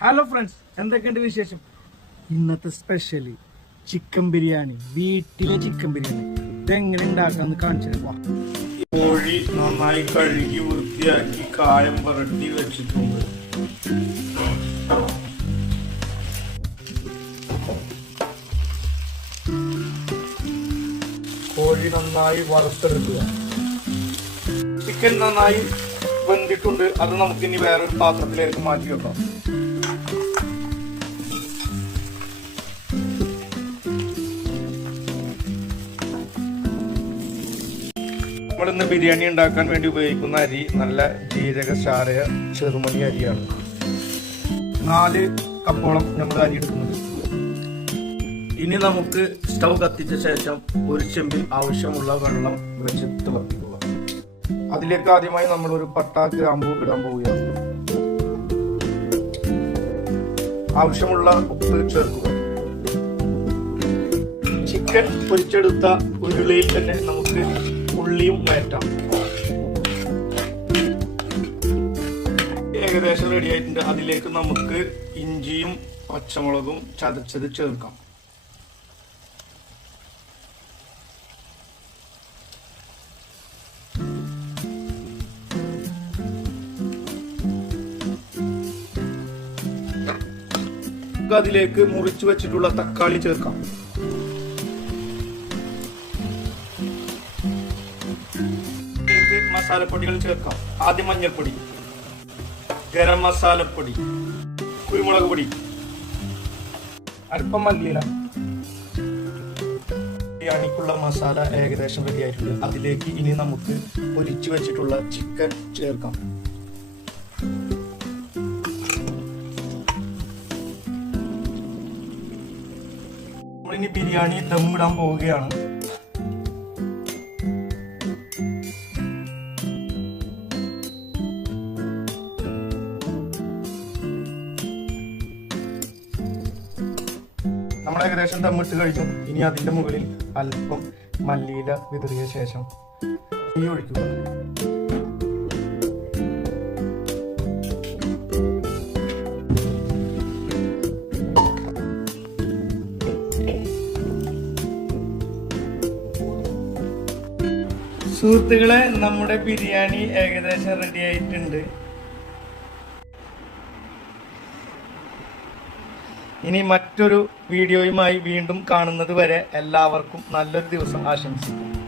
Hello friends, എന്തൊക്കെയുണ്ട് വിശേഷം? ഇന്നത്തെ സ്പെഷ്യലി ചിക്കൻ ബിരിയാണി, വീട്ടിലെ ചിക്കൻ ബിരിയാണി. ഇതെങ്ങനെ ഉണ്ടാക്കാന്ന് കാണിച്ചു തരാം. കോഴി നന്നായി കഴുകി വൃത്തിയാക്കി കായം പുരട്ടി വെച്ചിട്ടുണ്ട്. കോഴി നന്നായി വറുത്തെടുക്കുക. ചിക്കൻ നന്നായി വെന്തിട്ടുണ്ട്. അത് നമുക്കിനി വേറൊരു പാത്രത്തിലേക്ക് മാറ്റി വെക്കാം. നമ്മളിന്ന് ബിരിയാണി ഉണ്ടാക്കാൻ വേണ്ടി ഉപയോഗിക്കുന്ന അരി നല്ല ജീരകശാലയ ചെറുമണി അരിയാണ്. 4 കപ്പോളം നമ്മൾ അരി എടുക്കുന്നത്. ഇനി നമുക്ക് സ്റ്റൗ കത്തിച്ച ശേഷം ഒരു ചെമ്പിൽ ആവശ്യമുള്ള വെള്ളം വെച്ച് തിളപ്പിക്കുക. അതിലേക്ക് ആദ്യമായി നമ്മൾ ഒരു പട്ട ഗ്രാമ്പൂ ഇടാൻ പോവുകയാണ്. ആവശ്യമുള്ള ഉപ്പ് ചേർക്കുക. ചിക്കൻ പൊരിച്ചെടുത്ത ഉരുളയിൽ തന്നെ നമുക്ക് ഉള്ളിയും വഴറ്റാം. ഏകദേശം റെഡി ആയിട്ടുണ്ട്. അതിലേക്ക് നമുക്ക് ഇഞ്ചിയും പച്ചമുളകും ചതച്ചത് ചേർക്കാം. അതിലേക്ക് മുറിച്ചു വെച്ചിട്ടുള്ള തക്കാളി ചേർക്കാം. മസാലപ്പൊടികൾ ചേർക്കാം. ആദ്യം മഞ്ഞൾപ്പൊടി, ഗരം മസാലപ്പൊടി, കുരുമുളക് പൊടി, അല്പം മല്ലിയില. ബിരിയാണിക്കുള്ള മസാല ഏകദേശം റെഡി ആയിട്ടുണ്ട്. അതിലേക്ക് ഇനി നമുക്ക് പൊരിച്ചു വെച്ചിട്ടുള്ള ചിക്കൻ ചേർക്കാം. നമ്മളിനി ബിരിയാണി ദമ്മിടാൻ പോവുകയാണ്. നമ്മൾ ഏകദേശം ദമ്മിട്ട് കഴിഞ്ഞു. ഇനി അതിന്റെ മുകളിൽ അല്പം മല്ലിയില വിതറിയ ശേഷം തീ ഒഴിക്കുക. സുഹൃത്തുക്കളെ, നമ്മുടെ ബിരിയാണി ഏകദേശം റെഡി ആയിട്ടുണ്ട്. ഇനി മറ്റൊരു വീഡിയോയുമായി വീണ്ടും കാണുന്നത് വരെ എല്ലാവർക്കും നല്ലൊരു ദിവസം ആശംസിക്കുന്നു.